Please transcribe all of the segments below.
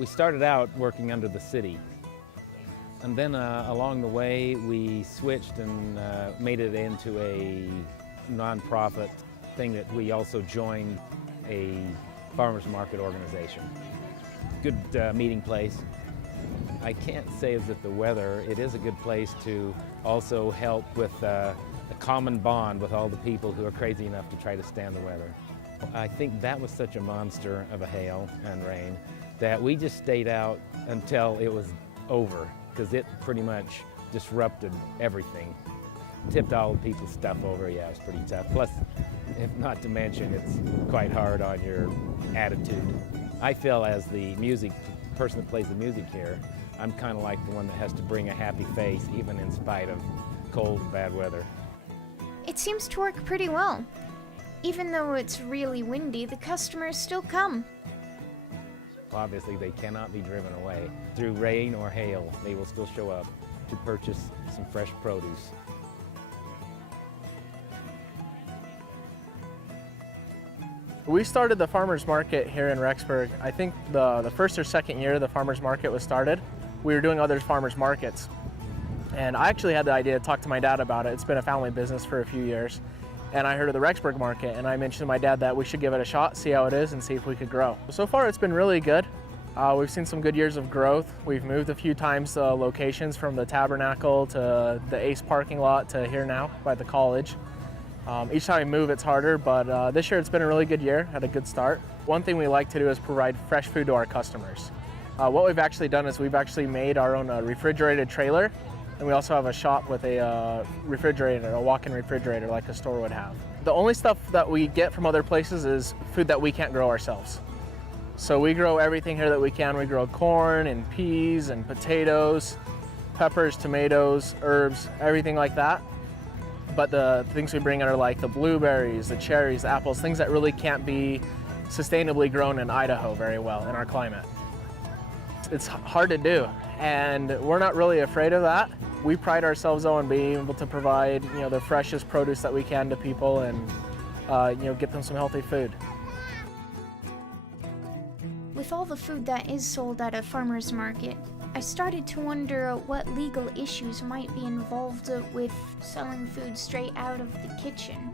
We started out working under the city, and then along the way we switched and made it into a nonprofit thing that we also joined a farmers market organization. Good meeting place. I can't say that the weather, it is a good place to also help with a common bond with all the people who are crazy enough to try to stand the weather. I think that was such a monster of a hail and rain that we just stayed out until it was over, because it pretty much disrupted everything. Tipped all the people's stuff over. Yeah, it was pretty tough. Plus, if not to mention, it's quite hard on your attitude. I feel as the person that plays the music here, I'm kind of like the one that has to bring a happy face even in spite of cold and bad weather. It seems to work pretty well. Even though it's really windy, the customers still come. Obviously, they cannot be driven away. Through rain or hail, they will still show up to purchase some fresh produce. We started the farmers market here in Rexburg. I think the first or second year the farmers market was started, we were doing other farmers markets. And I actually had the idea to talk to my dad about it. It's been a family business for a few years. And I heard of the Rexburg market, and I mentioned to my dad that we should give it a shot, see how it is, and see if we could grow. So far it's been really good. We've seen some good years of growth. We've moved a few times locations from the Tabernacle to the Ace parking lot to here now by the college. Each time we move it's harder, but this year it's been a really good year, had a good start. One thing we like to do is provide fresh food to our customers. What we've actually done is we've actually made our own refrigerated trailer, and we also have a shop with a refrigerator, a walk-in refrigerator like a store would have. The only stuff that we get from other places is food that we can't grow ourselves. So we grow everything here that we can. We grow corn and peas and potatoes, peppers, tomatoes, herbs, everything like that. But the things we bring in are like the blueberries, the cherries, the apples, things that really can't be sustainably grown in Idaho very well in our climate. It's hard to do, and we're not really afraid of that. We pride ourselves on being able to provide, the freshest produce that we can to people and, get them some healthy food. With all the food that is sold at a farmer's market, I started to wonder what legal issues might be involved with selling food straight out of the kitchen.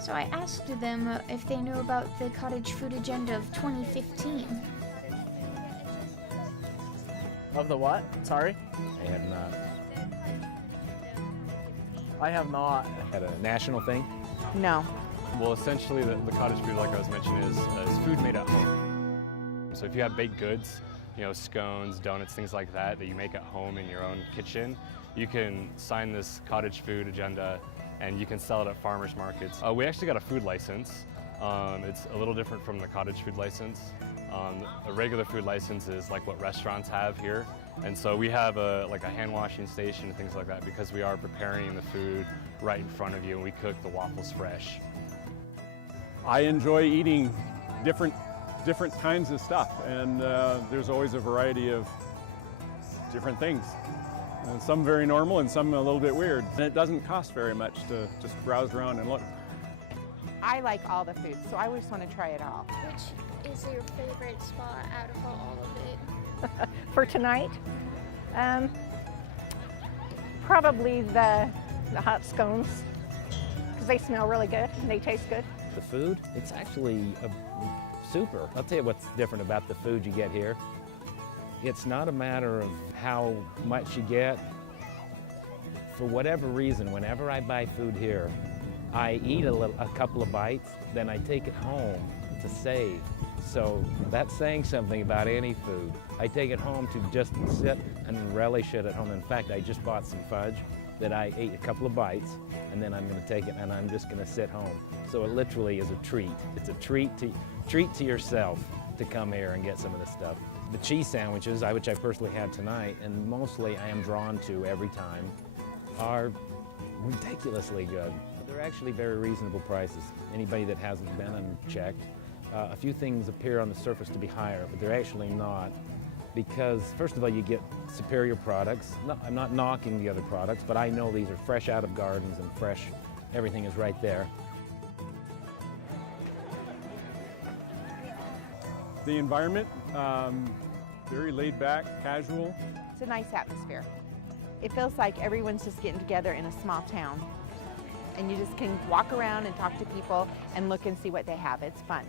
So I asked them if they knew about the cottage food agenda of 2015. Of the what? Sorry? I have not. I have not. Had a national thing? No. Well, essentially, the cottage food, like I was mentioning, is food made at home. So if you have baked goods, scones, donuts, things like that you make at home in your own kitchen, you can sign this cottage food agenda and you can sell it at farmers markets. We actually got a food license. It's a little different from the cottage food license. A regular food license is like what restaurants have here. And so we have a hand washing station and things like that because we are preparing the food right in front of you and we cook the waffles fresh. I enjoy eating different kinds of stuff, and there's always a variety of different things. And some very normal and some a little bit weird. And it doesn't cost very much to just browse around and look. I like all the food, so I always want to try it all. Which is your favorite spot out of all of it? For tonight, probably the hot scones, because they smell really good and they taste good. The food, it's actually super. I'll tell you what's different about the food you get here. It's not a matter of how much you get. For whatever reason, whenever I buy food here, I eat a couple of bites, then I take it home to save. So that's saying something about any food. I take it home to just sit and relish it at home. In fact, I just bought some fudge that I ate a couple of bites, and then I'm going to take it and I'm just going to sit home. So it literally is a treat. It's a treat to yourself to come here and get some of this stuff. The cheese sandwiches, which I personally had tonight, and mostly I am drawn to every time, are ridiculously good. They're actually very reasonable prices. Anybody that hasn't been and checked, a few things appear on the surface to be higher, but they're actually not, because first of all, you get superior products. No, I'm not knocking the other products, but I know these are fresh out of gardens and fresh, everything is right there. The environment, very laid back, casual. It's a nice atmosphere. It feels like everyone's just getting together in a small town. And you just can walk around and talk to people and look and see what they have. It's fun.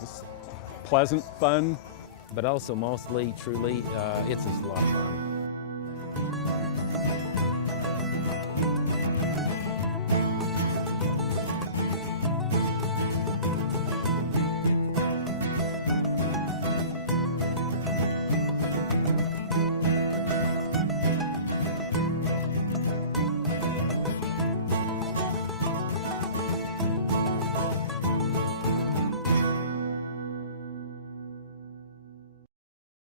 It's pleasant, fun. But also mostly, truly, it's just a lot of fun.